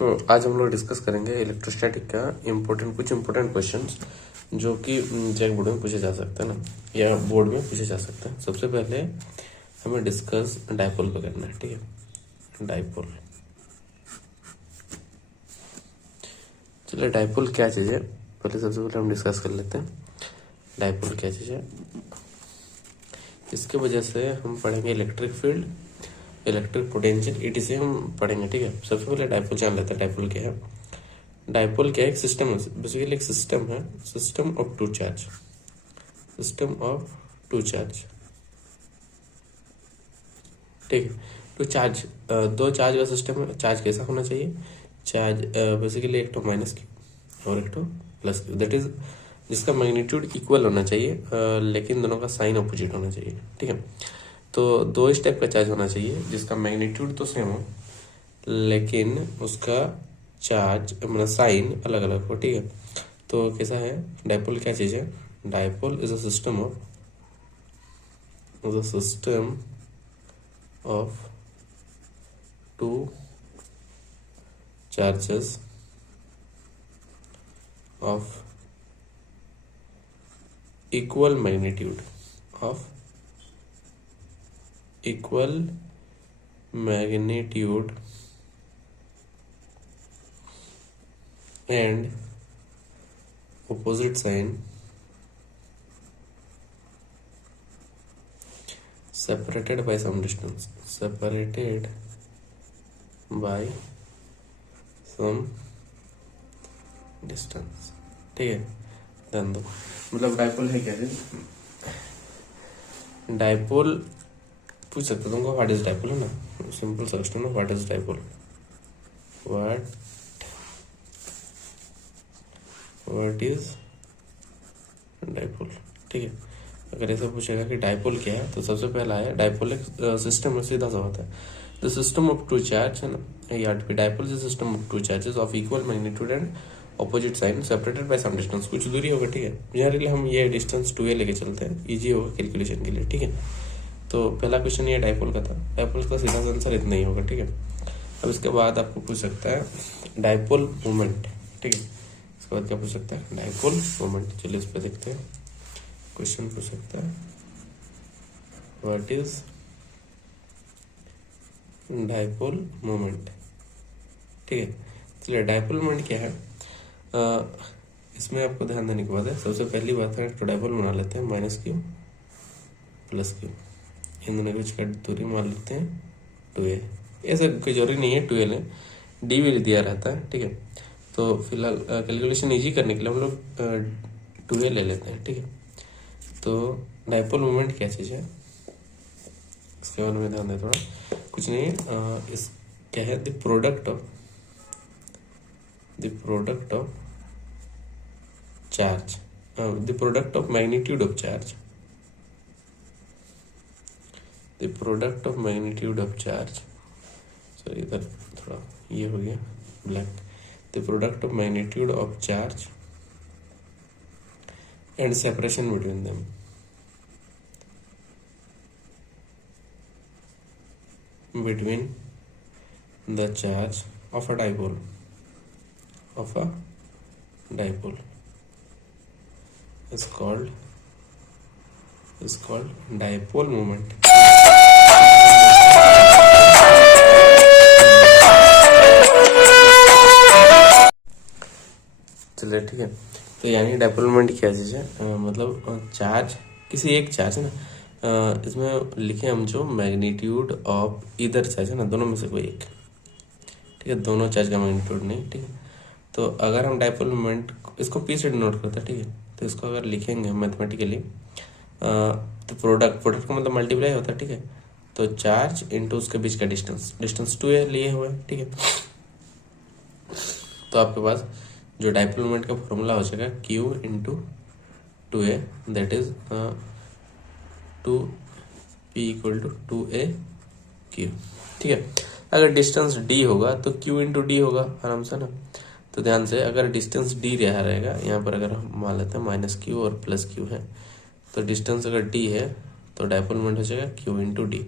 तो आज हम लोग डिस्कस करेंगे इलेक्ट्रोस्टैटिक का कुछ इम्पोर्टेंट क्वेश्चंस जो कि चेक बोर्ड में पूछे जा सकते हैं ना, या बोर्ड में पूछे जा सकते हैं। सबसे पहले हमें डिस्कस डायपोल पे करना है, ठीक है। डायपोल, चलिए डायपोल क्या चीज़ है पहले सबसे पहले हम डिस्कस कर लेते हैं। डायपोल क्या चीज़ है, इसके वजह से हम पढ़ेंगे electric field, electric potential, etc हम पढ़ेंगे, ठीक है। सबसे पहले डायपोल जान लेते हैं। डायपोल क्या है? डायपोल क्या है? एक सिस्टम है, बेसिकली एक सिस्टम है, system of two charge, system of two charge, ठीक है। टू चार्ज, दो चार्ज का सिस्टम है। चार्ज कैसा होना चाहिए? चार्ज बेसिकली एक तो माइनस क्यू और एक तो प्लस क्यू, दैट इज जिसका मैग्नीट्यूड इक्वल होना चाहिए, लेकिन दोनों का साइन अपोजिट होना चाहिए, ठीक है। तो दो इस टाइप का चार्ज होना चाहिए जिसका मैग्नीट्यूड तो सेम हो लेकिन उसका चार्ज मतलब साइन अलग अलग हो, ठीक है। तो कैसा है डायपोल? क्या चीज़ है? Dipole is a system of two charges of equal magnitude and opposite sign separated by some distance, ठीक है। ध्यान दो, मतलब डायपोल है क्या चीज? डायपोल पूछ सकते तुमको, व्हाट इज डायपोल, है ना। सिंपल सा क्वेश्चन है, what is dipole, what is dipole, ठीक है। अगर ऐसा पूछेगा कि डायपोल क्या है तो सबसे पहला है डायपोल एक सिस्टम में, सीधा सा होता है the system of two charge, है ना। याद भी dipole is system of two charges of equal magnitude and opposite sign separated by some distance, कुछ दूरी होगा, ठीक है। जनरली हम ये डिस्टेंस 2a लेके चलते हैं, इजी होगा कैलकुलेशन के लिए, ठीक है। तो पहला क्वेश्चन ये डायपोल का था। डायपोल का सीधा आंसर इतना ही होगा, ठीक है। अब इसके बाद आपको पूछ सकता है डायपोल मोमेंट, ठीक है। इसके बाद क्या पूछ सकता है? Dipole moment. चलिए इस पर देखते हैं। क्वेश्चन पूछ सकता है व्हाट इज डायपोल मोमेंट, ठीक है। चलिए डायपोल मोमेंट क्या है, इसमें आपको ध्यान देने की बात है। सबसे पहली बात है तो डायपोल बना लेते हैं माइनस क्यू प्लस क्यू, इन दोनों के बीच का दूरी मान लेते हैं 2a। ऐसा कोई जरूरी नहीं है 2a लें, डी भी दिया रहता है, ठीक है। तो फिलहाल कैलकुलेशन इजी करने के लिए हम लोग 2a ले लेते हैं, ठीक है। तो डायपोल मोमेंट क्या चीज़ है इसके बारे में ध्यान दें थोड़ा। कुछ नहीं है, इस क्या है the product of charge, the product of magnitude of charge, so इधर थोड़ा ये हो गया black, the product of magnitude of charge and separation between them, between the charge of a dipole is called dipole moment। चलिए ठीक है, तो यानी डायपोल मोमेंट क्या चीज़ है, मतलब चार्ज, किसी एक चार्ज है ना, इसमें लिखे हम जो मैग्नीट्यूड ऑफ इधर चार्ज है ना, दोनों में से कोई एक, ठीक है। दोनों चार्ज का मैग्नीट्यूड नहीं, ठीक है। तो अगर हम डायपोल मोमेंट इसको पी से डिनोट करते हैं, ठीक है। तो इसको अगर लिखेंगे मैथमेटिकली तो प्रोडक्ट का मतलब मल्टीप्लाई होता है, ठीक है। तो चार्ज इनटू उसके बीच का डिस्टेंस 2a लिए हुए, ठीक है। तो आपके पास जो डायपोल मोमेंट का फॉर्मूला हो जाएगा q into 2a, that is 2p equal to 2a q, ठीक है। अगर डिस्टेंस d होगा तो q इंटू डी होगा, आराम से ना। तो ध्यान से, अगर डिस्टेंस डी रहा रहेगा यहाँ पर, अगर हम मान लेते हैं माइनस क्यू और प्लस क्यू है, तो डिस्टेंस अगर डी है तो डायपोल मोमेंट हो जाएगा क्यू इंटू डी।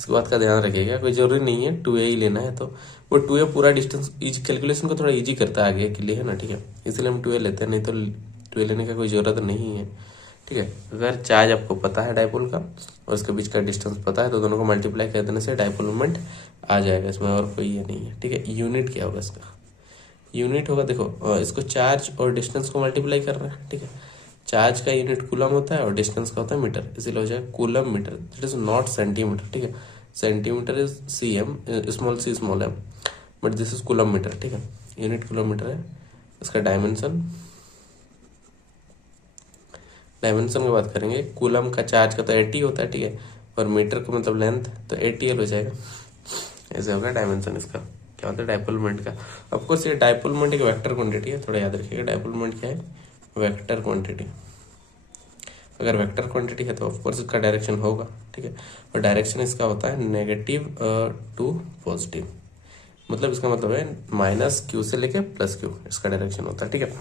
इसके बात का ध्यान रखिएगा, कोई जरूरी नहीं है 2a ही लेना है, तो वो 2a पूरा डिस्टेंस कैलकुलेशन को थोड़ा इजी करता है आगे के लिए, है ना, ठीक है, इसलिए हम 2a लेते हैं, नहीं तो 2a लेने का कोई ज़रूरत नहीं है, ठीक है। अगर चार्ज आपको पता है डाइपोल का और इसके बीच का डिस्टेंस पता है तो दोनों को मल्टीप्लाई कर देने से डाइपोल मोमेंट आ जाएगा, इसमें और कोई ये नहीं है, ठीक है। यूनिट क्या होगा इसका, यूनिट होगा, देखो इसको चार्ज और डिस्टेंस को मल्टीप्लाई कर रहे हैं, ठीक है। चार्ज का यूनिट कूलम होता है और डिस्टेंस का होता है मीटर, इसीलिए हो जाएगा coulomb metre, it is not centimetre, ठीक है। Centimetre is cm, small C small m, but this is coulomb metre, ठीक है। यूनिट किलोमीटर है। इसका डायमेंशन की बात करेंगे, कूलम का चार्ज का तो 80 होता है, ठीक है, और मीटर को मतलब लेंथ तो 80l हो जाएगा, ऐसे होगा डायमेंशन इसका। क्या होता है डाइपोल मोमेंट का, ऑफकोर्स ये डाइपोल मोमेंट एक वेक्टर क्वांटिटी है, थोड़ा याद रखिएगा, डाइपोल मोमेंट क्या है, वेक्टर क्वांटिटी। अगर वेक्टर क्वांटिटी है तो ऑफकोर्स इसका डायरेक्शन होगा, ठीक है, और डायरेक्शन इसका होता है नेगेटिव टू पॉजिटिव, मतलब इसका मतलब है -q से लेके +q, इसका डायरेक्शन होता है, ठीक है।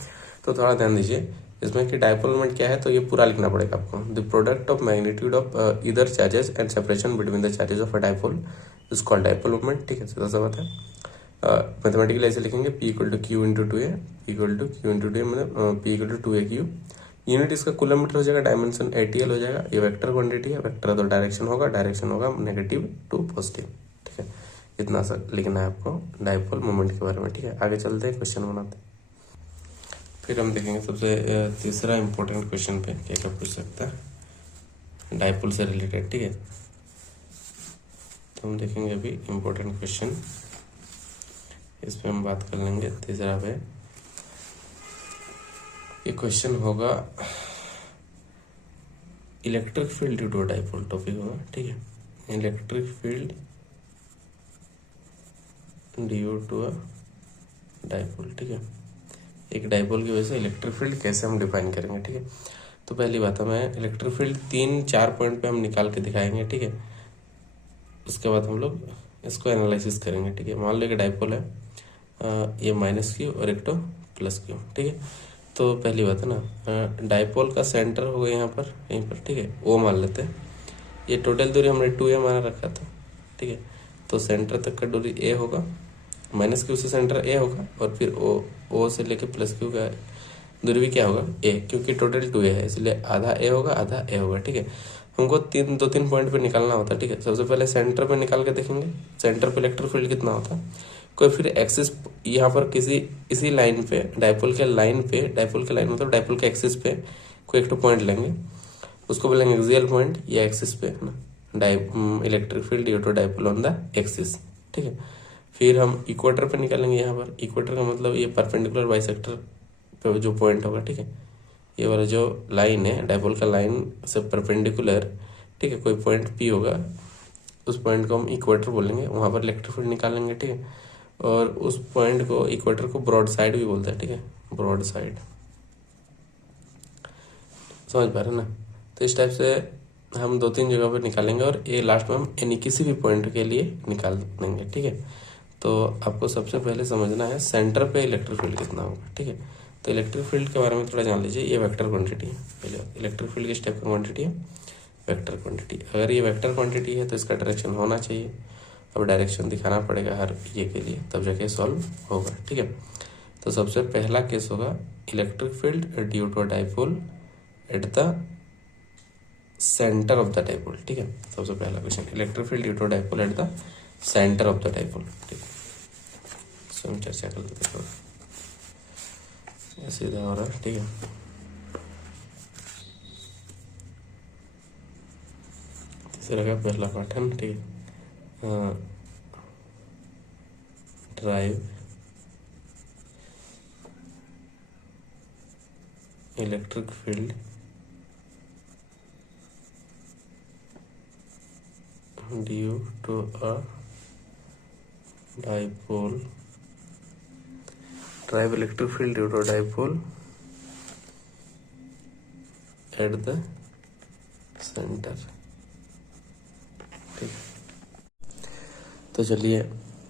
तो थोड़ा ध्यान दीजिए इसमें कि डाइपोल मोमेंट क्या है, तो ये पूरा लिखना पड़ेगा आपको, the product of magnitude of either charges and separation between the charges of a dipole is called dipole moment, ठीक है, सीधा सा बात है। मैथमेटिकली ऐसे लिखेंगे P = Q × 2a, P = Q × 2a, मतलब P = 2aq। यूनिट इसका किलोमीटर हो जाएगा, डायमेंशन 80l हो जाएगा, ये वेक्टर क्वांटिटी है, वेक्टर तो डायरेक्शन होगा नेगेटिव टू पॉजिटिव, ठीक है। इतना सा लिखना है आपको डाइपोल मोमेंट के बारे में, ठीक है। आगे चलते हैं, क्वेश्चन बनाते हैं, फिर हम देखेंगे सबसे तीसरा इंपॉर्टेंट क्वेश्चन पे क्या क्या पूछ सकता है डाइपोल से रिलेटेड, ठीक है। तो हम देखेंगे अभी इंपॉर्टेंट क्वेश्चन, इस पे हम बात कर लेंगे तीसरा पे। ये क्वेश्चन होगा electric field due to dipole, topic होगा, ठीक है, electric field due to a dipole, ठीक है। एक डाइपोल की वजह से इलेक्ट्रिक फील्ड कैसे हम डिफाइन करेंगे, ठीक है। तो पहली बात हमें इलेक्ट्रिक फील्ड 3-4 पॉइंट पे हम निकाल के दिखाएंगे, ठीक है। उसके बाद हम लोग इसको एनालिसिस करेंगे, ठीक है। मान लो एक डाइपोल है, ये -q और एक तो +q, ठीक है। तो पहली बात है ना, डाइपोल का सेंटर होगा यहाँ पर, यहीं पर, ठीक है, O मान लेते हैं। ये टोटल दूरी हमने 2a माना रखा था, ठीक है। तो सेंटर तक का दूरी a होगा, -q से सेंटर a होगा, और फिर O से लेके +q का दूरी भी क्या होगा a, क्योंकि टोटल 2a है, इसलिए आधा a होगा आधा a होगा, ठीक है। हमको 2-3 पॉइंट पे निकालना होता है, ठीक है। सबसे पहले सेंटर पे निकाल के देखेंगे, सेंटर पे इलेक्ट्रिक फील्ड कितना होता है, कोई फिर एक्सिस यहाँ पर इसी लाइन पे, डाइपोल के लाइन मतलब डाइपोल के एक्सिस पे कोई एक तो पॉइंट लेंगे, उसको बोलेंगे एक्सियल पॉइंट या एक्सिस पे, है ना, electric field due to dipole on the axis, ठीक है। फिर हम इक्वेटर पे निकालेंगे, यहाँ पर इक्वेटर का मतलब ये परपेंडिकुलर बाइसेक्टर पे जो पॉइंट होगा, ठीक है, ये वाला जो लाइन है डाइपोल का लाइन से परपेंडिकुलर, ठीक है, कोई पॉइंट P होगा, उस पॉइंट को हम इक्वेटर बोलेंगे, वहां पर इलेक्ट्रिक फील्ड निकालेंगे, ठीक है। और उस पॉइंट को, इक्वेटर को ब्रॉड साइड भी बोलते हैं, ठीक है, ब्रॉड साइड, समझ पा रहे ना। तो इस टाइप से हम 2-3 जगह पर निकालेंगे और ये लास्ट में हम एनी किसी भी पॉइंट के लिए निकाल देंगे, ठीक है। तो आपको सबसे पहले समझना है सेंटर पे इलेक्ट्रिक फील्ड कितना होगा, ठीक है। तो इलेक्ट्रिक फील्ड के बारे में थोड़ा जान लीजिए, ये वेक्टर क्वांटिटी है, पहले इलेक्ट्रिक फील्ड किस टाइप का क्वांटिटी है, वेक्टर क्वांटिटी। अगर ये वेक्टर क्वांटिटी है तो इसका डायरेक्शन होना चाहिए, अब डायरेक्शन दिखाना पड़ेगा हर ये के लिए, तब जाके सॉल्व होगा, ठीक है। तो सबसे पहला केस होगा electric field due to dipole at the centre of the dipole, ठीक है। सबसे पहला question, electric field due to dipole at the centre of the dipole, ठीक है। सो हम चर्चा कर लेते हैं, सीधा हो रहा है, ठीक है। तीसरा का पहला पैटर्न, ठीक है, derive electric field due to a dipole, derive electric field due to dipole at the centre, ठीक। तो चलिए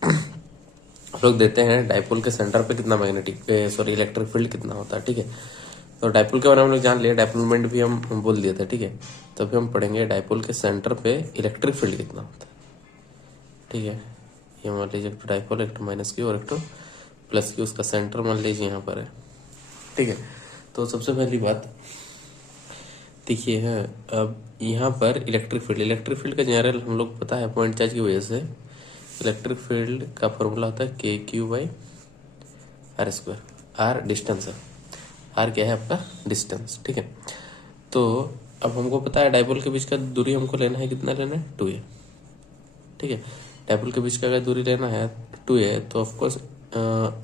हम लोग देते हैं डाइपोल के सेंटर पे कितना इलेक्ट्रिक फील्ड कितना होता है, ठीक है। तो डाइपोल के बारे में हम लोग जान लिया, डाइपोल मोमेंट भी हम बोल दिए थे, ठीक है। तो फिर हम पढ़ेंगे डाइपोल के सेंटर पे इलेक्ट्रिक फील्ड कितना होता है, ठीक है। ये मान लीजिए एक तो डाइपोल, एक तो माइनस क्यू और एक तो प्लस क्यू, उसका सेंटर मान लीजिए यहाँ पर है, ठीक है। तो सबसे पहली बात देखिए है, अब यहाँ पर इलेक्ट्रिक फील्ड का जनरल हम लोग पता है पॉइंट चार्ज की वजह से इलेक्ट्रिक फील्ड का फॉर्मूला होता है K Q by R square. R distance है, आर क्या है आपका डिस्टेंस, ठीक है। तो अब हमको पता है डाइपोल के बीच का दूरी हमको लेना है, कितना लेना है 2a, ठीक है। डाइपोल के बीच का अगर दूरी लेना है 2a तो ऑफकोर्स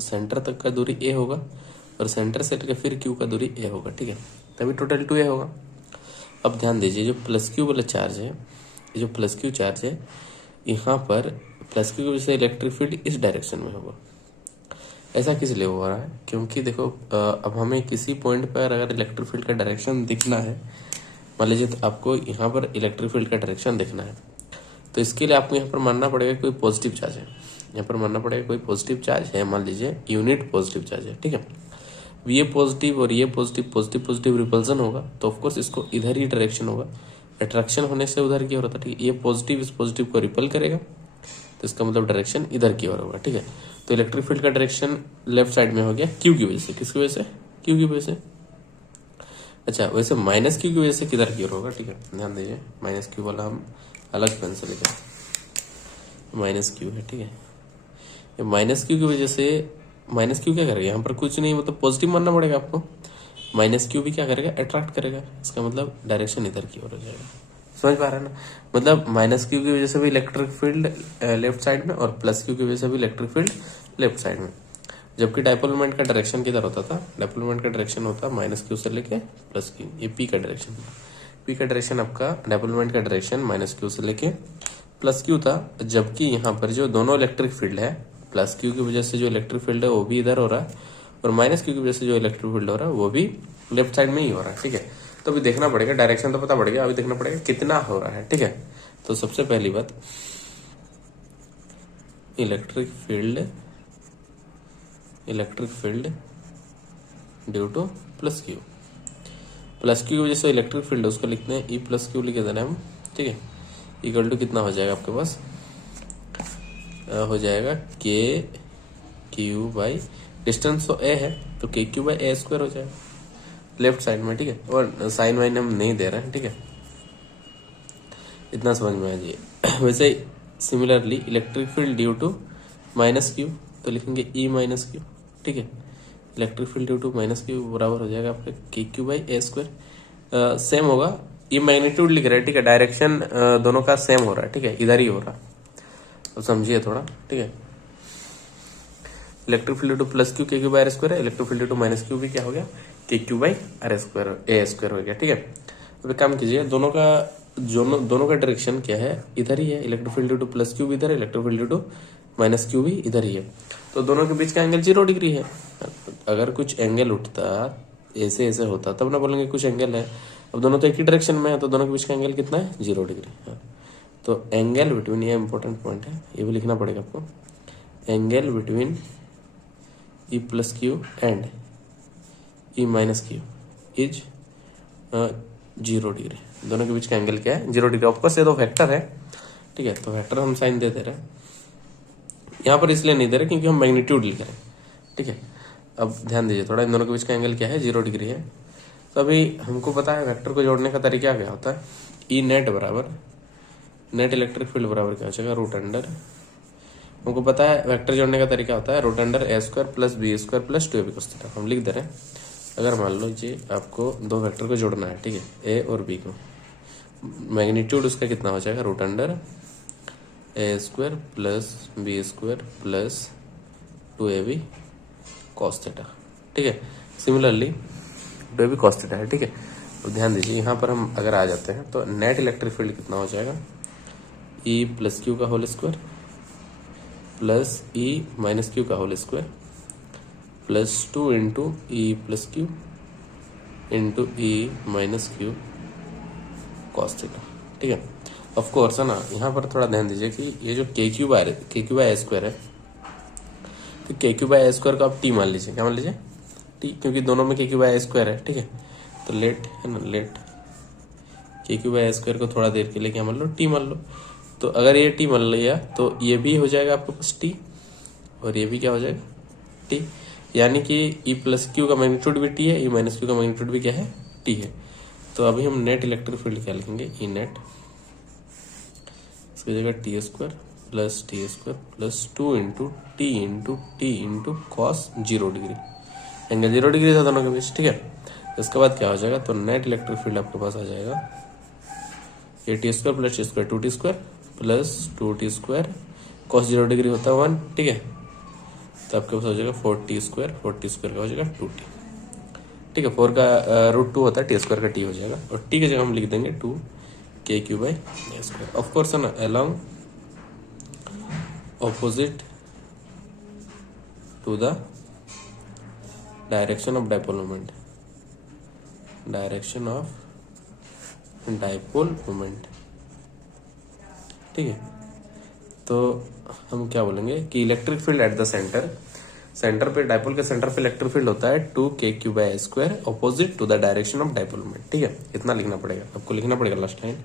सेंटर तक का दूरी a होगा और सेंटर से लेकर फिर q का दूरी a होगा, ठीक है। तभी टोटल 2a होगा। अब ध्यान दीजिए जो प्लस क्यू वाला चार्ज है, ये जो प्लस क्यू चार्ज है यहाँ पर प्लस क्यू की वजह से इलेक्ट्रिक फील्ड इस डायरेक्शन में होगा। ऐसा किस लिए हो रहा है, क्योंकि देखो अब हमें किसी पॉइंट पर अगर इलेक्ट्रिक फील्ड का डायरेक्शन दिखना है, मान लीजिए तो आपको यहाँ पर इलेक्ट्रिक फील्ड का डायरेक्शन देखना है, तो इसके लिए आपको यहाँ पर मानना पड़ेगा कोई पॉजिटिव चार्ज है, यहाँ पर मानना पड़ेगा कोई पॉजिटिव चार्ज है, मान लीजिए यूनिट पॉजिटिव चार्ज है, ठीक है। ये पॉजिटिव और ये पॉजिटिव पॉजिटिव पॉजिटिव रिपल्सन होगा, तो ऑफकोर्स इसको इधर ही डायरेक्शन होगा, अट्रैक्शन होने से उधर की ओर होता है, ठीक है। ये पॉजिटिव इस पॉजिटिव को रिपल करेगा, तो इसका मतलब डायरेक्शन इधर की ओर होगा, ठीक है। तो इलेक्ट्रिक फील्ड का डायरेक्शन लेफ्ट साइड में हो गया क्यू की वजह से, किसकी वजह से, क्यू की वजह से। अच्छा वैसे माइनस क्यू की वजह से किधर की ओर होगा, ठीक है। ध्यान दीजिए माइनस क्यू वाला हम अलग पेन से लिखें, माइनस क्यू है, ठीक है। ये माइनस क्यू की वजह से, माइनस क्यू क्या करेगा यहाँ पर, कुछ नहीं, मतलब पॉजिटिव मानना पड़ेगा आपको। माइनस क्यू भी क्या करेगा, अट्रैक्ट करेगा, इसका मतलब डायरेक्शन इधर की ओर हो जाएगा। समझ पा रहे हैं ना, मतलब माइनस क्यू की वजह से भी इलेक्ट्रिक फील्ड लेफ्ट साइड में और प्लस क्यू की वजह से भी इलेक्ट्रिक फील्ड लेफ्ट साइड में। जबकि डाइपोल मोमेंट का डायरेक्शन किधर होता था, डाइपोल मोमेंट का डायरेक्शन होता माइनस क्यू से लेके प्लस क्यू, ये पी का डायरेक्शन, पी का डायरेक्शन आपका डाइपोल मोमेंट का डायरेक्शन माइनस क्यू से लेके प्लस क्यू था। जबकि यहाँ पर जो दोनों इलेक्ट्रिक फील्ड है, प्लस क्यू की वजह से जो इलेक्ट्रिक फील्ड है वो भी इधर हो रहा है और माइनस क्यू की वजह से जो इलेक्ट्रिक फील्ड हो रहा है वो भी लेफ्ट साइड में ही हो रहा है, ठीक है। तो अभी देखना पड़ेगा, डायरेक्शन तो पता पड़ेगा, अभी देखना पड़ेगा कितना हो रहा है, ठीक है। तो सबसे पहली बात electric field due to plus Q, plus Q की वजह से इलेक्ट्रिक फील्ड उसको लिखते हैं ई प्लस क्यू लिखे देना हम, ठीक है। इक्वल टू कितना हो जाएगा आपके पास, हो जाएगा के क्यू बाई डिस्टेंस तो ए है तो के क्यू बाई ए स्क्वायर हो जाएगा लेफ्ट साइड में, ठीक है। और साइन वाइन हम नहीं दे रहे हैं, ठीक है, इतना समझ में आ जाइए। वैसे similarly electric field due to minus Q तो लिखेंगे ई माइनस क्यू, ठीक है। Electric field due to minus Q बराबर हो जाएगा आपका K Q by A square, same होगा, ये मैग्नीट्यूड लिख रहे हैं, ठीक है। डायरेक्शन दोनों का सेम हो रहा है, ठीक है, इधर ही हो रहा है, अब समझिए थोड़ा, ठीक है। Electric field to plus Q K Q by R square है, electric field to minus Q भी क्या हो गया K Q by R square A square हो गया, ठीक है। अब एक काम कीजिए, दोनों का डायरेक्शन क्या है, इधर ही है। Electric field to plus Q भी इधर है, electric field to minus Q भी इधर ही है, तो दोनों के बीच का एंगल 0 डिग्री है। अगर कुछ एंगल उठता ऐसे ऐसे होता तब ना बोलेंगे कुछ एंगल है, अब दोनों तो एक ही डायरेक्शन में है तो दोनों के बीच का एंगल कितना है 0 डिग्री, हाँ। तो एंगल बिटवीन, ये इंपॉर्टेंट पॉइंट है, ये भी लिखना पड़ेगा आपको, angle between E plus Q and E minus Q is 0 degree. दोनों के बीच का एंगल क्या है 0 डिग्री। ऑफकोर्स ये दो फैक्टर है, ठीक है, तो फैक्टर हम साइन दे रहे हैं यहाँ पर, इसलिए नहीं दे रहे क्योंकि हम मैग्नीट्यूड लिख रहे हैं, ठीक है। अब ध्यान दीजिए थोड़ा, इन दोनों के बीच का एंगल क्या है 0 डिग्री है। तो अभी हमको पता है वेक्टर को जोड़ने का तरीका क्या होता है, ई नेट बराबर नेट इलेक्ट्रिक फील्ड बराबर क्या हो जाएगा रूट अंडर, हमको पता है वेक्टर जोड़ने का तरीका होता है रूट अंडर ए square plus B square plus 2ab cos theta, हम लिख दे रहे हैं। अगर मान लो जी आपको दो वेक्टर को जोड़ना है, ठीक है, ए और बी को, मैग्नीट्यूड उसका कितना हो जाएगा रूट अंडर ए square plus B square plus 2ab cos theta, ठीक है। सिमिलरली 2ab cos थीटा है, ठीक है। अब ध्यान दीजिए यहाँ पर हम अगर आ जाते हैं तो नेट इलेक्ट्रिक फील्ड कितना हो जाएगा ई प्लस क्यू का होल स्क्वायर प्लस ई माइनस क्यू का होल स्क्वायर प्लस 2 इंटू ई प्लस क्यू इंटू ई माइनस क्यू कॉस थीटा, ठीक है। ऑफ कोर्स है ना, यहाँ पर थोड़ा ध्यान दीजिए कि ये जो के क्यू बाय ए स्क्वायर है, तो के क्यू बाय ए स्क्वायर को आप टी मान लीजिए, क्या मान लीजिए टी, क्योंकि दोनों में के क्यू बाय ए स्क्वायर है, ठीक है। तो लेट है ना, late K Q by A square को थोड़ा देर के लिए क्या मान लो टी मान लो। तो अगर ये टी मान लिया तो ये भी हो जाएगा आपके पास टी, और ये भी क्या हो जाएगा टी, यानी कि ई प्लस क्यू का मैग्नीट्यूड भी टी है, ई माइनस क्यू का मैग्नीट्यूड भी क्या है टी है। तो अभी हम नेट इलेक्ट्रिक फील्ड क्या लिखेंगे, ई नेट इसकी जगह T square plus 2 into T into cos 0 degree, angle 0 degree था दोनों के बीच, ठीक है। इसके बाद क्या हो जाएगा, तो नेट इलेक्ट्रिक फील्ड आपके पास आ जाएगा ये T square plus T square 2t square plus 2t square cos 0 degree होता है 1, ठीक है। तो आपके पास हो जाएगा 4t स्क्वायर का हो जाएगा 2t, ठीक है। 4 का रूट 2 होता है, टी स्क्वायर का टी हो जाएगा, और टी की जगह हम लिख देंगे 2kq by A square. Of course है ना, along opposite to the direction of dipole moment, ठीक है। तो हम क्या बोलेंगे कि electric field at the centre पे, डाइपोल के सेंटर पे इलेक्ट्रिक फील्ड होता है 2kq by A square opposite to the direction of dipole moment, ठीक है। इतना लिखना पड़ेगा आपको, लिखना पड़ेगा लास्ट लाइन।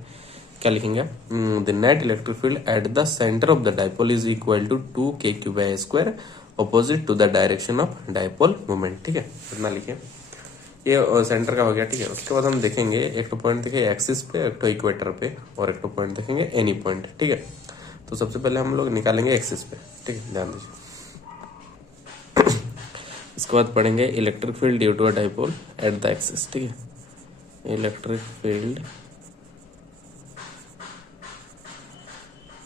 क्या लिखेंगे, the net electric field at the centre of the dipole is equal to 2kq by A square opposite to the direction of dipole moment, ठीक है। इतना लिखिए, ये सेंटर का हो गया, ठीक है। उसके बाद हम देखेंगे एक तो पॉइंट देखेंगे एक्सिस पे, एक तो इक्वेटर पे, और एक तो पॉइंट देखेंगे एनी पॉइंट, ठीक है। तो सबसे पहले हम लोग निकालेंगे एक्सिस पे, ठीक है, ध्यान दीजिए। इसके बाद पढ़ेंगे electric field due to a dipole at the axis, ठीक है। Electric field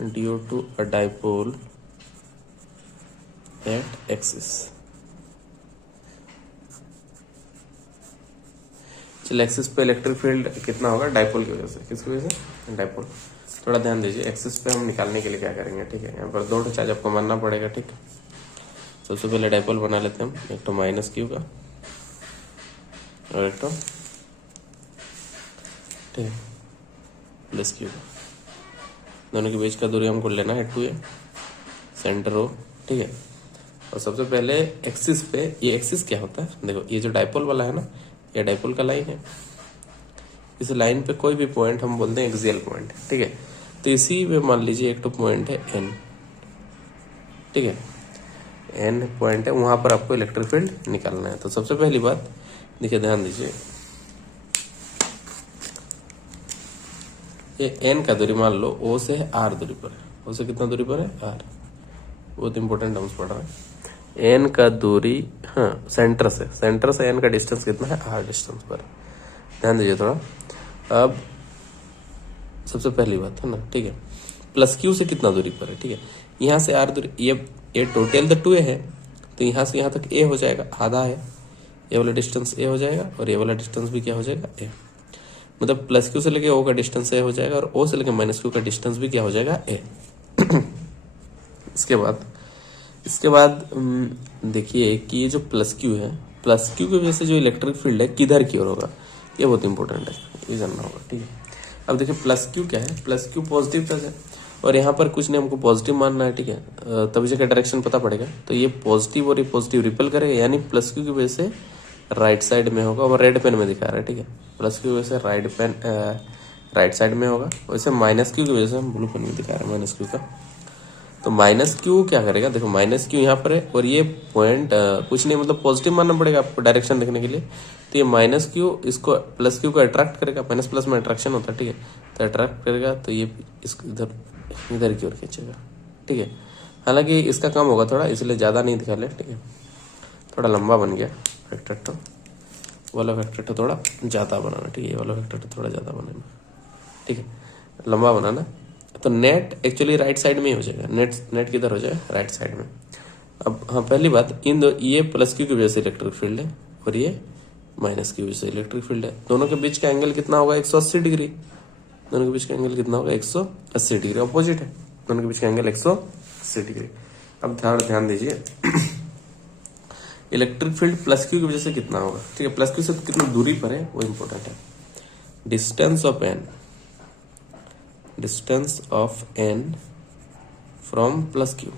due to a dipole at axis. चलिए, एक्सिस पे इलेक्ट्रिक फील्ड कितना होगा डाइपोल की वजह से, किसकी वजह से, डाइपोल। थोड़ा ध्यान दीजिए, एक्सिस पे हम निकालने के लिए क्या करेंगे, ठीक है। यहाँ पर 2 चार्ज आपको मानना पड़ेगा, ठीक है। सबसे पहले डाइपोल बना लेते हैं हम, एक तो माइनस क्यू का और एक तो ठीक है प्लस क्यू का। दोनों के बीच का दूरी हमको लेना है 2a, सेंटर हो, ठीक है। और सबसे पहले एक्सिस पे, ये एक्सिस क्या होता है, देखो ये जो डाइपोल वाला है ना, ये डाइपोल का लाइन है। इस लाइन पे कोई भी पॉइंट हम बोलते हैं एक्सियल पॉइंट, ठीक है। तो इसी में मान लीजिए एक तो पॉइंट है n, ठीक है, n पॉइंट है, वहां पर आपको इलेक्ट्रिक फील्ड निकालना है। तो सबसे पहली बात देखिए, ध्यान दीजिए, ये n का दूरी मान लो O से है r दूरी पर है, O से कितना दूरी पर है r, बहुत इंपॉर्टेंट टर्म्स पढ़ रहे हैं। n का दूरी, हाँ, सेंटर से n का डिस्टेंस कितना है r डिस्टेंस पर, ध्यान दीजिए थोड़ा। अब सबसे पहली बात है ना, ठीक है, प्लस क्यू से कितना दूरी पर है, ठीक है। यहाँ से r दूरी, ये टोटल तो 2a है, तो यहाँ से यहाँ तक a हो जाएगा, आधा है, ये वाला डिस्टेंस a हो जाएगा, और ये वाला डिस्टेंस भी क्या हो जाएगा a, मतलब प्लस क्यू से लेके o का डिस्टेंस a हो जाएगा, और o से लेके माइनस क्यू का डिस्टेंस भी क्या हो जाएगा a। इसके बाद देखिए कि ये जो प्लस क्यू है, प्लस क्यू की वजह से जो इलेक्ट्रिक फील्ड है किधर की ओर होगा, ये बहुत इंपॉर्टेंट है, ये जानना होगा, ठीक है। अब देखिए प्लस क्यू क्या है, प्लस क्यू पॉजिटिव चार्ज है, और यहाँ पर कुछ नहीं, हमको पॉजिटिव मानना है, ठीक है। तभी से डायरेक्शन पता पड़ेगा, तो ये पॉजिटिव और ये पॉजिटिव रिपेल करेगा, यानी प्लस क्यू की वजह से राइट साइड में होगा, और रेड पेन में दिखा रहा है, ठीक है। प्लस क्यू की वजह से राइट साइड में होगा, वैसे माइनस क्यू की वजह से हम ब्लू पेन में दिखा रहे हैं माइनस क्यू का। तो माइनस क्यू क्या करेगा, देखो माइनस क्यू यहाँ पर है, और ये पॉइंट कुछ नहीं, मतलब पॉजिटिव मानना पड़ेगा आपको डायरेक्शन देखने के लिए। तो ये माइनस क्यू इसको प्लस क्यू को अट्रैक्ट करेगा, माइनस प्लस में अट्रैक्शन होता है, ठीक है। तो अट्रैक्ट करेगा, तो ये इसको इधर की ओर खींचेगा, ठीक है। हालांकि इसका काम होगा थोड़ा, इसलिए ज़्यादा नहीं दिखा ले, ठीक है। थोड़ा लंबा बन गया वेक्टर, तो वाला वेक्टर थोड़ा ज़्यादा बनाना, ठीक है। ये वाला वेक्टर थोड़ा ज़्यादा बनाना, ठीक है, लंबा बनाना। तो नेट एक्चुअली राइट साइड में ही हो जाएगा, नेट किधर हो जाएगा, राइट साइड में। अब हाँ, पहली बात, ये प्लस क्यू की वजह से इलेक्ट्रिक फील्ड है, और ये माइनस की वजह से इलेक्ट्रिक फील्ड है। दोनों के बीच का एंगल कितना होगा, 180 डिग्री। दोनों के बीच का एंगल कितना होगा, 180 डिग्री, अपोजिट है, दोनों के बीच का एंगल 180 डिग्री। अब ध्यान दीजिए, इलेक्ट्रिक फील्ड प्लस क्यू की वजह से कितना होगा, ठीक है। प्लस क्यू से कितना दूरी पर है वो इंपॉर्टेंट है। Distance of n from plus Q.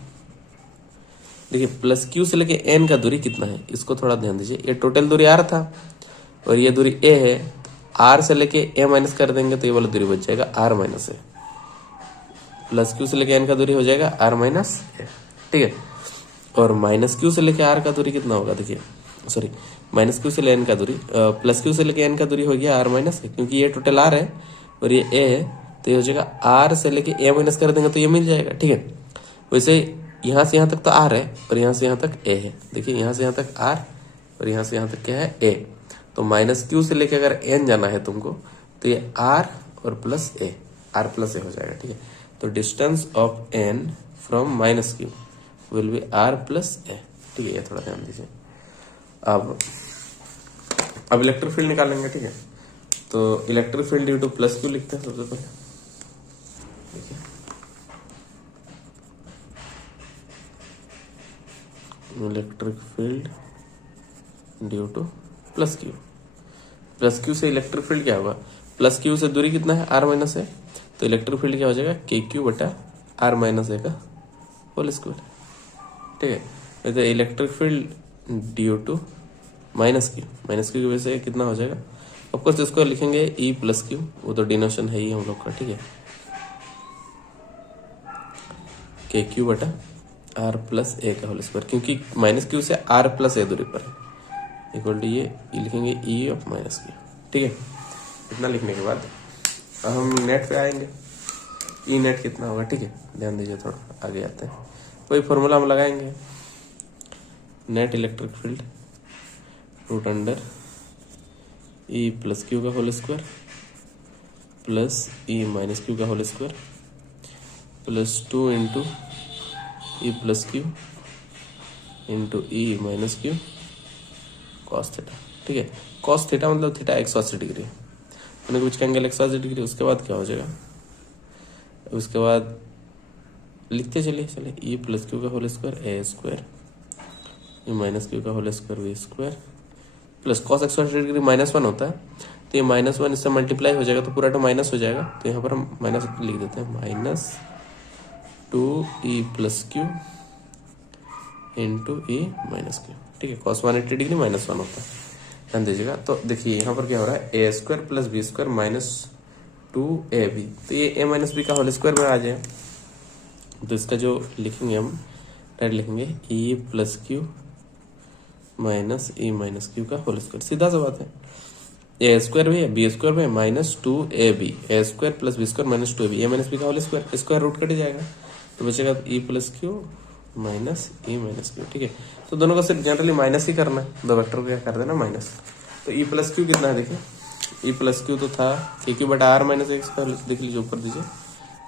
देखिए प्लस क्यू से लेके n का दूरी कितना है, इसको थोड़ा ध्यान दीजिए। ये टोटल दूरी r था, और ये दूरी a है, r से लेके a माइनस कर देंगे तो ये वाला दूरी बच जाएगा r minus a, plus Q से लेके एन का दूरी हो जाएगा आर माइनस ए, ठीक है। और माइनस क्यू से लेके आर का दूरी कितना होगा, देखिए सॉरी माइनस क्यू से ले एन का दूरी, प्लस क्यू से लेके एन का दूरी हो गया आर माइनस ए, क्योंकि ये टोटल आर है और ये ए है, तो ये हो जाएगा आर से लेके ए माइनस कर देंगे तो ये मिल जाएगा, ठीक है। वैसे यहाँ से यहाँ तक तो आर है और यहाँ से यहाँ तक ए है, देखिए यहाँ से यहाँ तक आर और यहाँ से यहाँ तक क्या है ए, तो माइनस क्यू से लेके अगर एन जाना है तुमको तो ये आर और प्लस ए, आर प्लस ए हो जाएगा, ठीक है। तो distance of N from minus q will be r plus a, ठीक है। ये थोड़ा ध्यान दीजिए। अब इलेक्ट्रिक फील्ड निकालेंगे, ठीक है। तो electric field due to plus Q लिखते हैं सबसे पहले, देखिए electric field due to plus Q, plus Q से इलेक्ट्रिक फील्ड क्या होगा, प्लस क्यू से दूरी कितना है आर माइनस है, तो इलेक्ट्रिक फील्ड क्या हो जाएगा के क्यू बटा आर माइनस ए का होल स्क्वायर, ठीक है। तो electric field due to minus Q की वजह से कितना हो जाएगा, ऑफकोर्स इसको लिखेंगे ई प्लस क्यू, वो तो डिनोशन है ही हम लोग का, ठीक है। के क्यू बटा आर प्लस ए का होल स्क्वायर, क्योंकि माइनस क्यू से आर प्लस ए दूरी पर है, इक्वल टू ये लिखेंगे ई ऑफ माइनस क्यू, ठीक है। इतना लिखने के बाद हम नेट पे आएंगे, ई नेट कितना होगा, ठीक है। ध्यान दीजिए, थोड़ा आगे आते हैं, कोई फॉर्मूला हम लगाएंगे, net electric field root under ई प्लस क्यू का होल स्क्वायर प्लस ई माइनस क्यू का होल स्क्वायर प्लस 2 इंटू ई प्लस क्यू इंटू ई माइनस क्यू कॉस थीटा, ठीक है। कॉस थीटा मतलब थीटा 180 डिग्री, मैंने कुछ एंगल 180 डिग्री, उसके बाद क्या हो जाएगा, उसके बाद लिखते चलिए ई प्लस क्यू का whole square A square E minus Q का whole square V square plus cos 180 degree -1 होता है, तो ये -1 इससे मल्टीप्लाई हो जाएगा तो पूरा तो माइनस हो जाएगा, तो यहाँ पर हम माइनस लिख देते हैं -2 ई प्लस क्यू इंटू ई माइनस क्यू, ठीक है। कॉस 180 डिग्री -1 होता है, ध्यान दीजिएगा। तो देखिए यहाँ पर क्या हो रहा है, a square plus B square -2ab, तो ये a माइनस बी का होल स्क्वायर में आ जाए, तो इसका जो लिखेंगे हम डायरेक्ट लिखेंगे ई plus q minus e minus Q का होल स्क्वायर, सीधा सा बात है। ए स्क्वायर भी है बी स्क्वायर में -2ab, a square plus B square -2ab, a minus b का whole square, square root cut जाएगा तो बचेगा e plus q minus e minus Q, ठीक है। तो दोनों का सिर्फ जनरली माइनस ही करना है, दो वेक्टर को क्या कर देना माइनस। तो ई प्लस क्यू कितना है, देखिए ई प्लस क्यू तो था के क्यू बटा आर माइनस ए स्क्वायर, देख लीजिए ऊपर दीजिए,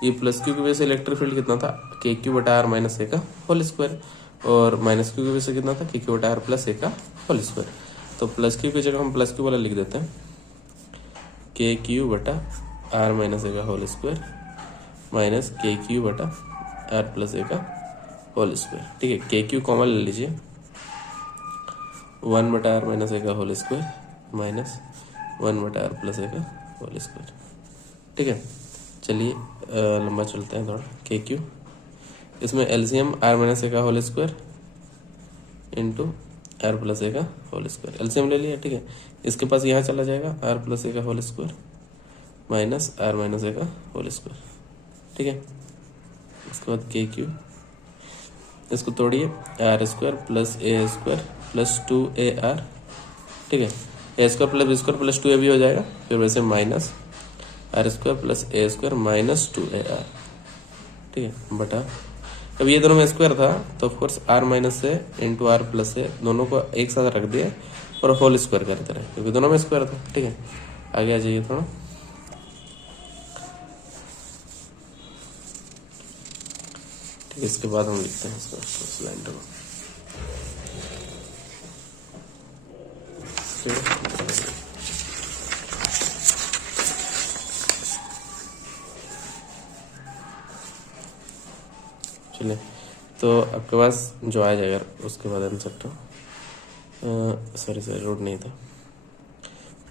ई प्लस क्यू की वजह से इलेक्ट्रिक फील्ड कितना था के क्यू बटा आर माइनस ए का होल स्क्वायर, और माइनस क्यू की वजह से कितना था के क्यू बटा आर प्लस ए का होल स्क्वायर। तो प्लस क्यू की जगह हम प्लस क्यू वाला लिख देते हैं के क्यू बटा आर माइनस ए का होल स्क्वायर माइनस के क्यू बटा आर प्लस ए का होल स्क्वायर, ठीक है। के क्यू कॉमन ले लीजिए, 1 बटा आर माइनस ए का होल स्क्वायर माइनस 1 बटा आर प्लस ए का होल स्क्वायर, ठीक है। चलिए लंबा चलते हैं थोड़ा, के क्यू, इसमें एलसीएम आर माइनस ए का whole square into are plus a का होल स्क्वायर, एलसीएम ले लिया, ठीक है। इसके पास यहाँ चला जाएगा आर प्लस ए का whole square minus r minus a का होल स्क्वायर, ठीक है। उसके बाद के क्यू, इसको तोड़िए, आर स्क्वायर प्लस ए स्क्वायर प्लस 2ar, ठीक है। A square plus B square plus 2ab हो जाएगा, फिर वैसे minus are square plus A square minus 2ar, ठीक है, बटा, अब ये दोनों में स्क्वायर था तो of course r minus A into are plus a दोनों को एक साथ रख दिया और होल स्क्वायर करते रहे, क्योंकि दोनों में स्क्वायर था, ठीक है। आगे आ जाइए थोड़ा, ठीक है। इसके बाद हम लिखते हैं इसको सिलेंडर को, चलिए। तो आपके पास जो आ जाएगा उसके बाद आंसर तो सॉरी रूट नहीं था,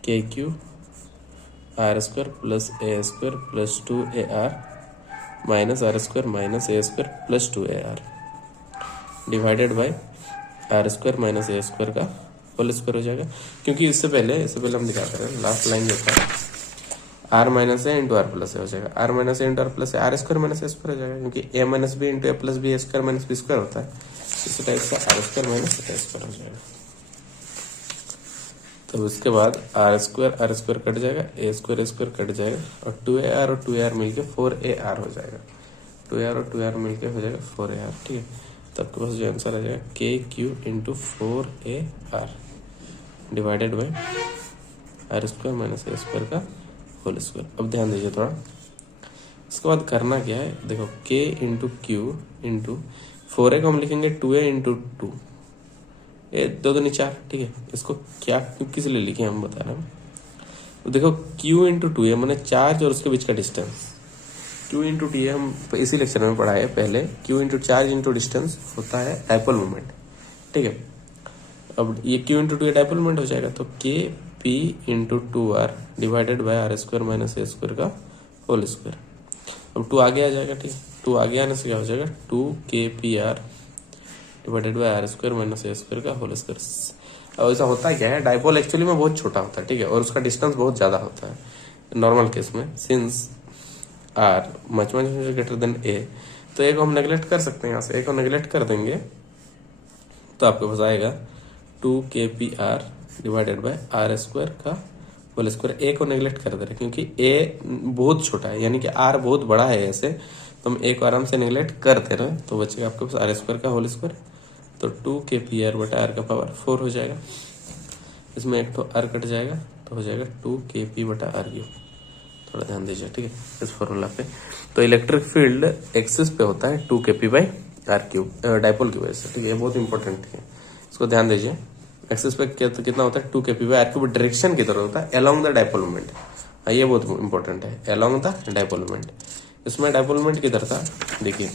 K Q R square plus A square plus 2ar minus are square minus A square plus 2ar divided by R square minus A square का होल स्क्वायर हो जाएगा, क्योंकि इससे पहले हम दिखाते हैं लास्ट लाइन जो था R minus A into are plus ए हो जाएगा, R minus A into are plus A R square minus A square हो जाएगा, क्योंकि A minus B into A plus B square minus B square होता है, इसी टाइप का R square minus A square हो जाएगा। तो उसके बाद आर स्क्वायर कट जाएगा, ए स्क्वायर कट जाएगा, और 2ar और 2ar मिलके 4ar हो जाएगा, 2ar और 2ar मिलके हो जाएगा 4ar। ठीक है, तो आपके पास जो आंसर आ जाएगा K Q into 4ar divided by R square minus A square का होल स्क्वायर। अब ध्यान दीजिए थोड़ा, इसके बाद करना क्या है, देखो k into Q into 4a को हम लिखेंगे 2a इंटू 2, ये दो दूनी 4। ठीक है, इसको क्या किस लिए लिखे हम बता रहे हैं। तो देखो q इंटू 2a मैंने चार्ज और उसके बीच का डिस्टेंस, q इंटू टी हम इसी लेक्चर में पढ़ा है पहले, q into charge into distance होता है डाइपोल मोमेंट। ठीक है, अब ये q into 2a dipole moment हो जाएगा, तो k p into 2r divided by R square minus A square का होल स्क्वायर। अब 2 आगे आ जाएगा। ठीक है, 2 आगे आने से क्या हो जाएगा 2kpr divided by R square minus A square का होल स्क्वायर। अब ऐसा होता क्या है, डाइपोल एक्चुअली में बहुत छोटा होता है। ठीक है, और उसका डिस्टेंस बहुत ज्यादा होता है नॉर्मल केस में, since R much greater than A, तो ए को हम नेग्लेक्ट कर सकते हैं, यहाँ से ए को नेग्लेक्ट कर देंगे तो आपके पास आएगा 2kpr divided by R square का होल स्क्वायर। ए को नेग्लेक्ट कर दे रहे क्योंकि ए बहुत छोटा है, यानी कि आर बहुत बड़ा है ऐसे, तो हम ए को आराम से नेग्लेक्ट कर दे रहे हैं, तो बचेगा आपके पास आर स्क्वायर का होल स्क्वायर, तो 2kpr बटा आर का पावर 4 हो जाएगा। इसमें एक तो आर कट जाएगा तो हो जाएगा 2kp बटा आर क्यूब। थोड़ा ध्यान दीजिए। ठीक है, इस फॉर्मूला पे तो इलेक्ट्रिक फील्ड एक्सिस पे होता है 2kp by are cube dipole की वजह से। ठीक है, ये बहुत इंपॉर्टेंट है, इसको ध्यान दीजिए। एक्सिस पे कितना होता है 2kp by are cube, direction की तरह होता है अलोंग द डाइपोल मोमेंट। ये बहुत इंपॉर्टेंट है, अलोंग द डाइपोल मोमेंट। इसमें डाइपोल मोमेंट किधर था, देखिए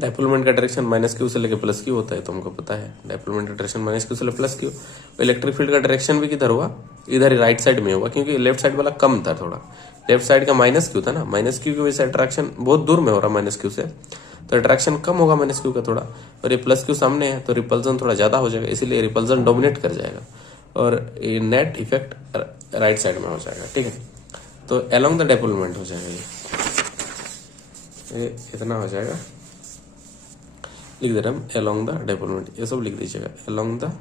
डाइपोल मोमेंट का डायरेक्शन माइनस क्यू से लेकर प्लस क्यू होता है, तो हमको पता है डाइपोल मोमेंट का डायरेक्शन माइनस क्यू से लेकर प्लस क्यू। इलेक्ट्रिक फील्ड का डायरेक्शन भी किधर हुआ, इधर ही राइट साइड में हुआ, क्योंकि लेफ्ट साइड वाला कम था थोड़ा, लेफ्ट साइड का माइनस क्यू था ना, माइनस क्यू की वजह से अट्रैक्शन बहुत दूर में हो रहा माइनस क्यू से, तो अट्रैक्शन कम होगा माइनस क्यू का थोड़ा, और ये प्लस क्यू सामने है तो रिपल्जन थोड़ा ज्यादा हो जाएगा, इसीलिए रिपल्जन डोमिनेट कर जाएगा और नेट इफेक्ट राइट साइड में हो जाएगा। ठीक है, तो अलोंग द डाइपोल मोमेंट हो जाएगा, ये इतना हो जाएगा, लिख दे रहे हम अलोंग द डाइपोल मोमेंट, ये सब लिख दीजिएगा अलोंग द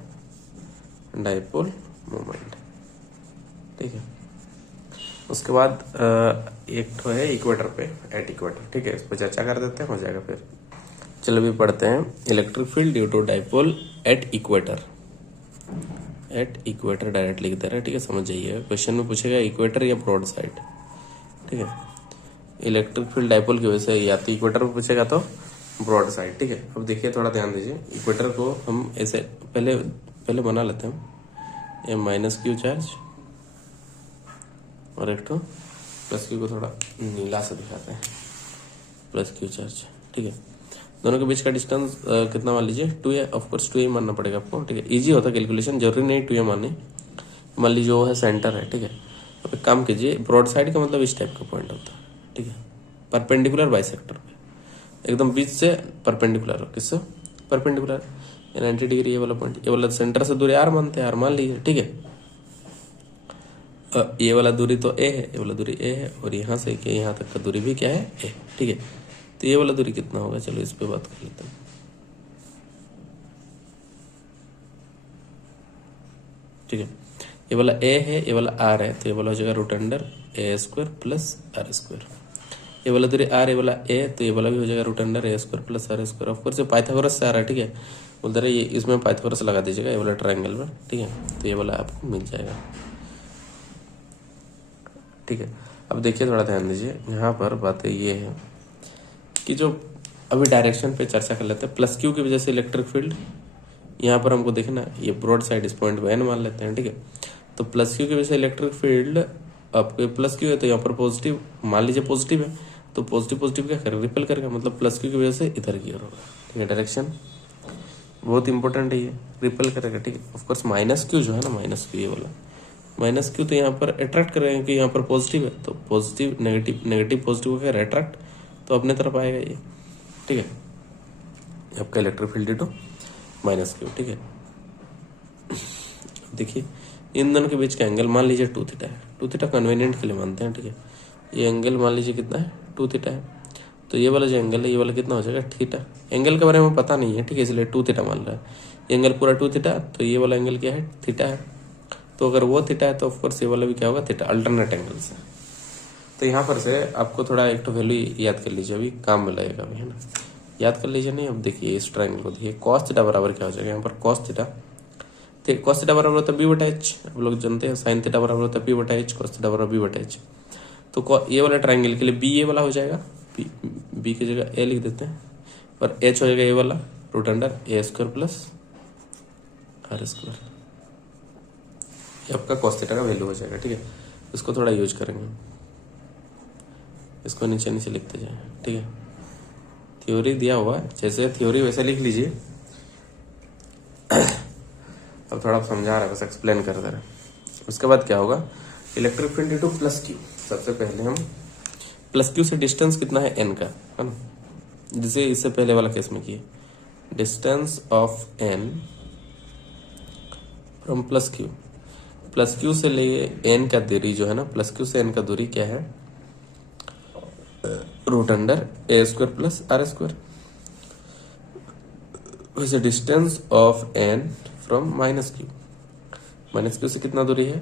डाइपोल मोमेंट। ठीक है, उसके बाद एक तो है इक्वेटर पे, एट इक्वेटर। ठीक है, इस पर चर्चा कर देते हैं, हो जाएगा फिर। चलो भी पढ़ते हैं, electric field due to dipole at equator. At equator direct लिख दे रहे हैं। ठीक है, समझ जाइएगा, क्वेश्चन में पूछेगा इक्वेटर या ब्रॉड साइड। ठीक है, इलेक्ट्रिक फील्ड डाइपोल की वजह से या तो इक्वेटर पे पूछेगा तो ब्रॉड साइड। ठीक है, अब देखिए थोड़ा ध्यान दीजिए, इक्वेटर को हम ऐसे पहले बना लेते हैं, ये माइनस क्यू चार्ज और एक तो प्लस क्यू को थोड़ा नीला से दिखाते हैं, प्लस क्यू चार्ज। ठीक है, दोनों के बीच का डिस्टेंस कितना मान लीजिए 2a, ऑफकोर्स 2a मानना पड़ेगा आपको। ठीक है, इजी होता है कैलकुलेशन, जरूरी नहीं 2a माने, मान लीजिए वो है सेंटर है। ठीक है, अब एक काम कीजिए, ब्रॉड साइड का मतलब इस टाइप का पॉइंट होता है। ठीक है, परपेंडिकुलर बाइसेक्टर पे एकदम बीच से परपेंडिकुलर हो, किससे परपेंडिकुलर, 90 डिग्री ये वाला पॉइंट, ये वाला सेंटर से दूरी आर मानते हैं, आर मान लीजिए। ठीक है, ये वाला दूरी तो ए है, ये वाला दूरी ए है, और यहाँ से यहाँ तक का दूरी भी क्या है ए। ठीक है, तो ये वाला दूरी कितना होगा, चलो इस पे बात कर लेते हैं। ठीक है, ये वाला ए है, ये वाला आर है, तो ये वाला हो जाएगा रूट अंडर ए स्क्वायर प्लस आर स्क्वायर। ये वाला दूरी आर, ये वाला ए, तो ये वाला भी हो जाएगा रूट अंडर ए square plus R square. Of course ये पाइथागोरस से आ रहा है। ठीक है, उधर ये इसमें पाइथागोरस लगा दीजिएगा, ये वाला ट्रायंगल में। ठीक है, तो ये वाला आपको मिल जाएगा। ठीक है, अब देखिए थोड़ा ध्यान दीजिए, यहाँ पर बातें ये है कि जो अभी डायरेक्शन पे चर्चा कर लेते हैं, प्लस क्यू की वजह से इलेक्ट्रिक फील्ड, यहाँ पर हमको देखना ये ब्रॉड साइड इस पॉइंट पे एन मान लेते हैं। ठीक है, तो प्लस क्यू की वजह से इलेक्ट्रिक फील्ड, आपके प्लस क्यू है तो यहाँ पर पॉजिटिव मान लीजिए, पॉजिटिव है तो पॉजिटिव क्या करेगा, रिपेल करेगा, मतलब प्लस क्यू की वजह से इधर की ओर होगा। ठीक है, डायरेक्शन बहुत इंपॉर्टेंट है, ये रिपेल करेगा। ठीक है, ऑफकोर्स माइनस क्यू जो है ना, माइनस क्यू ये वाला माइनस क्यू तो यहाँ पर अट्रैक्ट करेगा, क्योंकि यहाँ पर पॉजिटिव है, तो पॉजिटिव नेगेटिव पॉजिटिव होकर अट्रैक्ट, तो अपने तरफ आएगा ये। ठीक है, आपका electric field to minus Q. ठीक है, देखिए इन दोनों के बीच का एंगल मान लीजिए 2 थीटा है। 2 थीटा कन्वीनियंट के लिए मानते हैं, ठीक है। ये एंगल मान लीजिए कितना है, 2 थीटा है। तो ये वाला जो एंगल है, ये वाला कितना हो जाएगा, थीटा। एंगल के बारे में पता नहीं है, ठीक है, इसलिए 2 थीटा मान रहा है। ये एंगल पूरा 2 थीटा, तो ये वाला एंगल क्या है, थीटा है। तो अगर वो थीटा है तो ऑफकोर्स ये वाला भी क्या होगा, थीटा, अल्टरनेट एंगल से। तो यहाँ पर से आपको थोड़ा एक तो वैल्यू याद कर लीजिए, अभी काम में लगेगा अभी, है ना। याद कर लीजिए नहीं, अब देखिए इस ट्रायंगल को देखिए, कॉस थीटा बराबर क्या हो जाएगा, यहाँ पर कॉस थीटा, कॉस थीटा बराबर होता है बी बटा एच। आप लोग जानते हैं साइन थीटा बराबर होता है पी बटा एच, कॉस थीटा बराबर बी बटा एच। तो ये वाला ट्रायंगल के लिए बी ये वाला हो जाएगा, बी की जगह ए लिख देते हैं, और एच हो जाएगा ये वाला रूट अंडर ए स्क्वायर प्लस आर स्क्वायर। ये आपका कॉस थीटा का वैल्यू हो जाएगा, ठीक है। इसको थोड़ा यूज करेंगे, इसको नीचे नीचे लिखते जाए, ठीक है। थ्योरी दिया हुआ है, जैसे थ्योरी वैसे लिख लीजिए। अब थोड़ा समझा रहा है, बस एक्सप्लेन कर दे रहा है। उसके बाद क्या होगा, electric field due to plus Q. सबसे पहले हम प्लस क्यू से डिस्टेंस कितना है एन का, है ना, जिसे इससे पहले वाला केस में किए। Distance of N from plus Q, plus Q से ले एन का दूरी जो है ना, प्लस क्यू से एन का दूरी क्या है, रूट अंडर ए स्क्वायर प्लस आर स्क्वायर। वैसे distance of N from minus Q, minus Q से कितना दूरी है,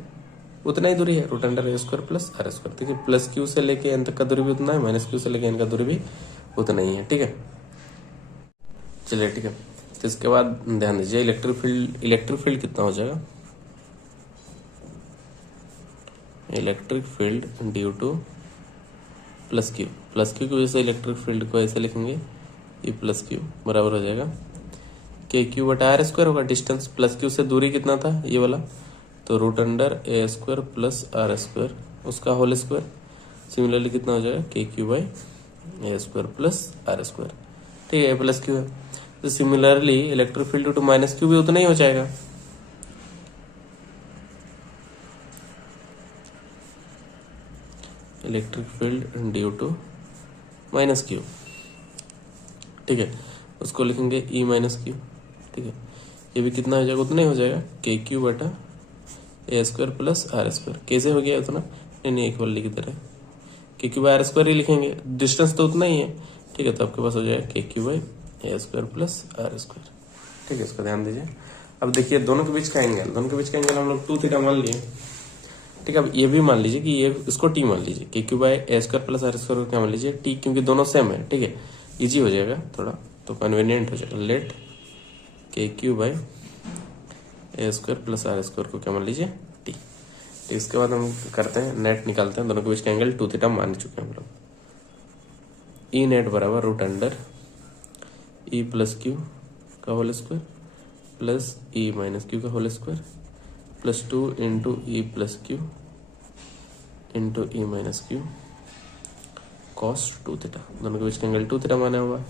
उतना ही दूरी है, रूट अंडर ए स्क्वायर प्लस आर स्क्वायर। ठीक है, प्लस क्यू से लेके एन तक का दूरी भी उतना है, माइनस क्यू से लेके एन का दूरी भी उतना ही है। ठीक है, चलिए ठीक है। तो इसके बाद ध्यान दीजिए, इलेक्ट्रिक फील्ड कितना हो जाएगा, electric field due to plus Q की वजह से इलेक्ट्रिक फील्ड को ऐसे लिखेंगे, ये प्लस क्यू बराबर हो जाएगा के क्यू बटा आर स्क्वायर होगा। डिस्टेंस प्लस क्यू से दूरी कितना था ये वाला, तो रूट अंडर ए स्क्वायर प्लस आर स्क्वायर उसका होल स्क्वायर। सिमिलरली कितना हो जाएगा K Q by A square plus R square. ठीक है, ए प्लस क्यू है, तो similarly electric field to minus Q भी उतना ही हो जाएगा। Electric field due to minus Q, ठीक है, उसको लिखेंगे ई माइनस क्यू। ठीक है, ये भी कितना हो जाएगा, उतना ही हो जाएगा के क्यू बटा A square plus R square. कैसे हो गया उतना, नहीं एक बार लिख दे रहे, के क्यू बाई आर स्क्वायर ही लिखेंगे, डिस्टेंस तो उतना ही है। ठीक है, तो आपके पास हो जाएगा K Q by A square plus R square. ठीक है, इसको ध्यान दीजिए। अब देखिए दोनों के बीच का एंगल हम लोग 2 थीटा मान लिए। ठीक है, अब ये भी मान लीजिए कि ये इसको टी मान लीजिए, K Q by A square plus R square को क्या मान लीजिए टी, क्योंकि दोनों सेम है। ठीक है, इजी हो जाएगा थोड़ा, तो कन्वीनियंट हो जाएगा। Let K Q by A square plus R square को क्या मान लीजिए टी। तो इसके बाद हम करते हैं नेट निकालते हैं, दोनों के बीच का एंगल 2 थीटा मान चुके हैं हम लोग। ई नेट बराबर रूट अंडर ई प्लस क्यू का होल स्क्वायर प्लस ई माइनस क्यू का होल स्क्वायर प्लस 2 इंटू ई प्लस क्यू इंटू ई माइनस क्यू कॉस 2 थीटा। दोनों के बीच का एंगल 2 थीटा माना हुआ है।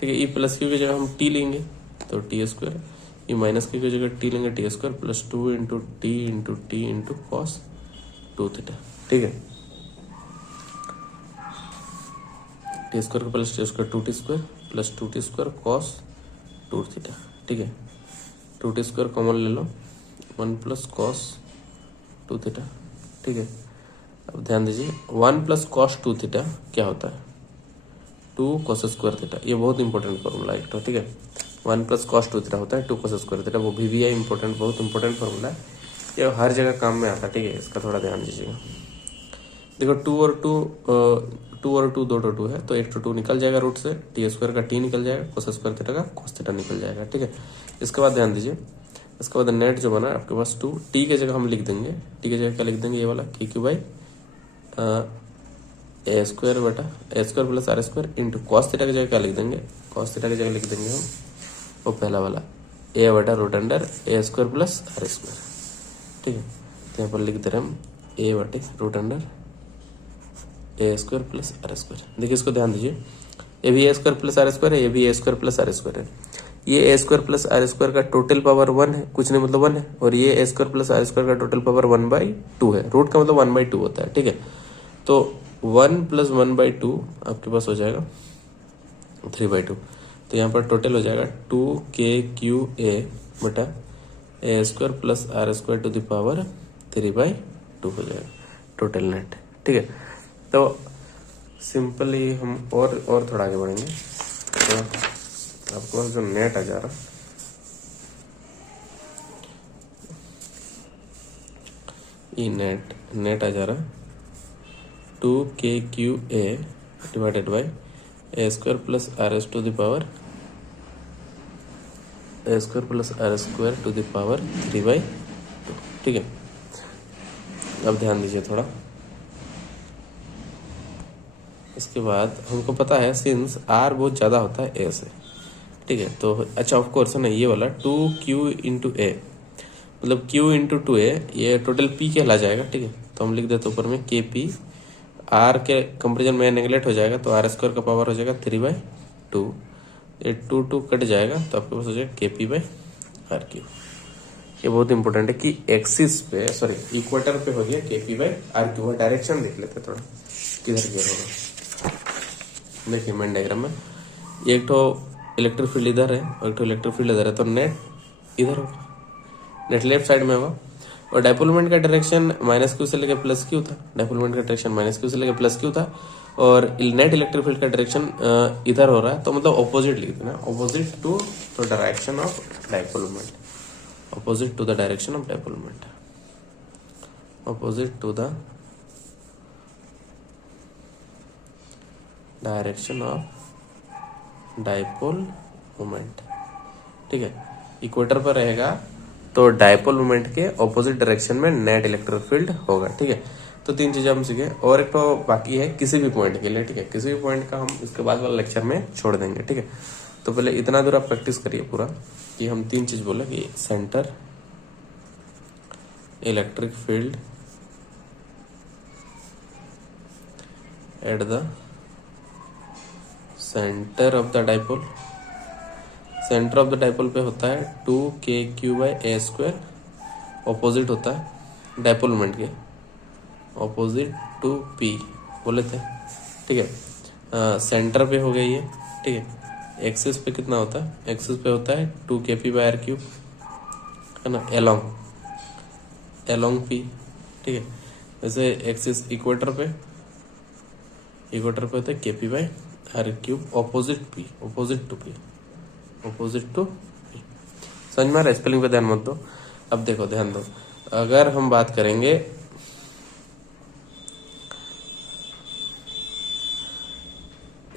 ठीक है, ई प्लस क्यू की जगह हम टी लेंगे तो T square, E minus Q की जगह टी लेंगे T square plus 2 into T into cos 2 theta. ठीक है, टी स्क्वायर का plus T square 2 T square plus 2 T square cos 2 theta. ठीक है, 2 टी स्क्वायर कॉमन ले लो, 1 प्लस कॉस 2 थीटा। ठीक है, अब ध्यान दीजिए 1 प्लस कॉस 2 थीटा क्या होता है 2 कॉस स्क्वायर थीटा। ये बहुत इंपॉर्टेंट फॉर्मूला है, ठीक है। 1 प्लस कॉस 2 थीटा होता है 2 कॉस स्क्वायर थीटा, वो भी है इंपॉर्टेंट, बहुत इंपॉर्टेंट फॉर्मूला है, ये हर जगह काम में आता है। ठीक है, इसका थोड़ा ध्यान दीजिएगा। देखो 2 और 2 दो टू है, तो 1 to 2 निकल जाएगा रूट से, टी स्क्वायर का टी निकल जाएगा, कोस स्क्वायर थीटा का कोस थीटा निकल जाएगा। ठीक है, इसके बाद ध्यान दीजिए, इसके बाद नेट जो बना आपके पास 2 टी के जगह हम लिख देंगे, टी की जगह क्या लिख देंगे, ये वाला के क्यू बाई ए स्क्वायर बटा A square plus R square into cos theta की जगह क्या लिख देंगे, कॉस थीटा की जगह लिख देंगे हम वो पहला वाला ए बटा रूट अंडर ए स्क्वायर प्लस आर स्क्वायर। ठीक है, तो यहाँ पर लिख दे रहे हम ए बटे रूट अंडर ए स्क्वायर प्लस आर स्क्वायर। देखिए इसको ध्यान दीजिए, ये भी A square plus R square है, ये भी A square plus R square है। ये A square plus R square का टोटल पावर 1 है, कुछ नहीं मतलब 1 है, और ये A square plus R square का टोटल पावर 1/2 है। रूट का मतलब 1/2 होता है। ठीक है, तो 1 प्लस 1/2 आपके पास हो जाएगा 3/2। तो यहाँ पर टोटल हो जाएगा 2 के क्यू ए बटा A square plus R square to the power 3/2 हो जाएगा टोटल नेट। ठीक है, तो सिंपली हम और थोड़ा आगे बढ़ेंगे। तो आपको जो नेट आ जा रहा, ये नेट आ जा रहा 2KQA divided by A square plus R S to the power A square plus R square to the power 3/2। ठीक है, अब ध्यान दीजिए थोड़ा। इसके बाद हमको पता है सिंस आर बहुत ज़्यादा होता है ए से, ठीक है, तो अच्छा ऑफ कोर्स है ना, ये वाला 2Q इंटू ए मतलब Q इंटू 2A ये टोटल P कहला जाएगा। ठीक है, तो हम लिख देते ऊपर में KP, R के कंपेरिजन में नेगलेक्ट हो जाएगा तो आर स्क्वायर का पावर हो जाएगा 3/2, ये 2 कट जाएगा तो आपके पास हो जाएगा KP/RQ। ये बहुत इंपॉर्टेंट है कि एक्सिस पे सॉरी इक्वेटर पे हो गया KP/RQ। डायरेक्शन देख लेते थोड़ा किधर क्या होगा। देखिए मेन डायग्राम में एक तो इलेक्ट्रिक फील्ड इधर है और एक तो इलेक्ट्रिक फील्ड इधर है, तो नेट इधर होगा, नेट लेफ्ट साइड में होगा। और डाइपोल मोमेंट का डायरेक्शन -Q से लेकर +Q था, डाइपोल मोमेंट का डायरेक्शन -Q से लेकर +Q था, और नेट इलेक्ट्रिक फील्ड का डायरेक्शन इधर हो रहा है, तो मतलब ऑपोजिट लिख देना, opposite to the direction of dipole moment, opposite to the direction of dipole moment, opposite to the direction of dipole moment. ठीक है, इक्वेटर पर रहेगा तो डाइपोल मोमेंट के ऑपोजिट डायरेक्शन में नेट इलेक्ट्रिक फील्ड होगा। ठीक है, तो 3 चीजें हम सीखे, और एक तो बाकी है किसी भी पॉइंट के लिए। ठीक है, किसी भी पॉइंट का हम इसके बाद वाला लेक्चर में छोड़ देंगे। ठीक है, तो पहले इतना दूर आप प्रैक्टिस करिए पूरा कि हम 3 चीज बोले कि centre electric field at the centre of the dipole, centre of the dipole पे होता है 2KQ/A², ऑपोजिट होता है डाइपोल मोमेंट के, ऑपोजिट टू P बोले थे। ठीक है, सेंटर पे हो गया ये। ठीक है, एक्सिस पे कितना होता है, एक्सिस पे होता है 2KP/R³ है ना, एलोंग P। ठीक है, जैसे एक्सिस इक्वेटर पे होता है KP/R³, opposite P, opposite to P, opposite to P। समझ में आ रहा है? स्पेलिंग पे ध्यान मत दो। अब देखो ध्यान दो, अगर हम बात करेंगे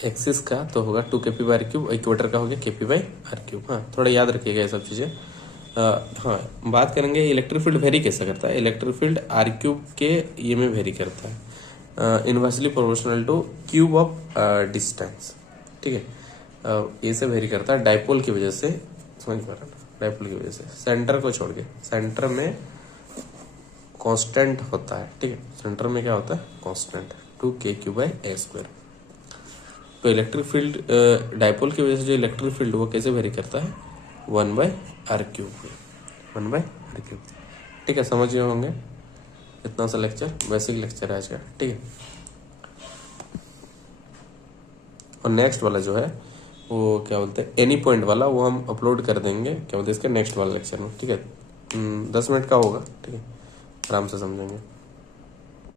एक्सिस का तो होगा 2KP/R³, इक्वेटर का हो गया KP/R³। हाँ, थोड़ा याद रखिएगा ये सब चीजें। हाँ, बात करेंगे इलेक्ट्रिक फील्ड वेरी कैसे करता है। इलेक्ट्रिक फील्ड R³ के ये में वेरी करता है, inversely proportional two cube of distance. ठीक है, ये से वेरी करता है डाइपोल की वजह से। समझ पा रहा है? डाइपोल की वजह से सेंटर को छोड़ के, सेंटर में कांस्टेंट होता है। ठीक है, सेंटर में क्या होता है, कांस्टेंट 2KQ/A²। तो इलेक्ट्रिक फील्ड डाइपोल की वजह से जो इलेक्ट्रिक फील्ड वो कैसे वेरी करता है, 1/R³, 1/R³। ठीक है, समझिए होंगे। इतना सा लेक्चर, बेसिक लेक्चर है आज का। ठीक है, और नेक्स्ट वाला जो है वो क्या बोलते हैं, एनी पॉइंट वाला, वो हम अपलोड कर देंगे क्या बोलते हैं इसके नेक्स्ट वाला लेक्चर में। ठीक है, 10 मिनट का होगा। ठीक है, आराम से समझेंगे।